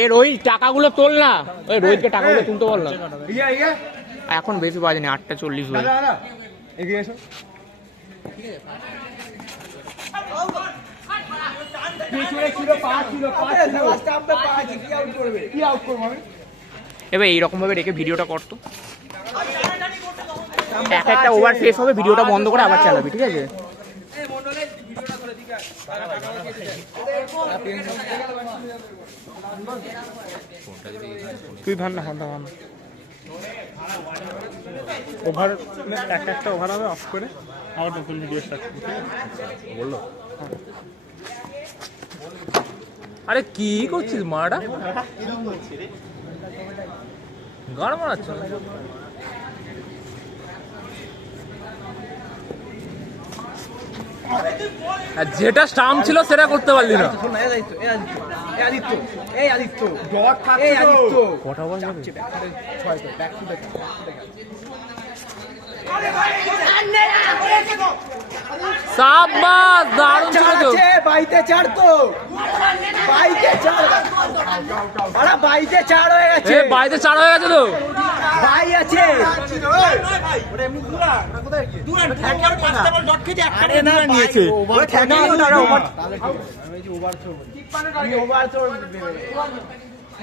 এ রোহিত টাকাগুলো তোল না, ওই রোহিতকে টাকাগুলো তুলতে বল না। এখন বেশি বাজেনি, 8:40 হয়ে। এবার এইরকম ভাবে রেখে ভিডিওটা করতো, একটা ওভার শেষ হবে, ভিডিওটা বন্ধ করে আবার চালাবি, ঠিক আছে? তুই ভান না, ওভার একটা ওভার হবে, অফ করে আবার নতুন ভিডিও স্টার্ট বললো। আরে কি করছিস মারা, গাড় মারাচ্ছ? যেটা স্টাম্প ছিল সেটা করতে পারলি না। কটা বল সাবাস, দারুণ ছিল তো। বাইতে চার তো, বাইতে চার, আরে বাইতে চার হয়ে গেছে, বাইতে 4 হয়ে গেছে তো, ভাই আছে। আরে না নিয়েছে, ওভার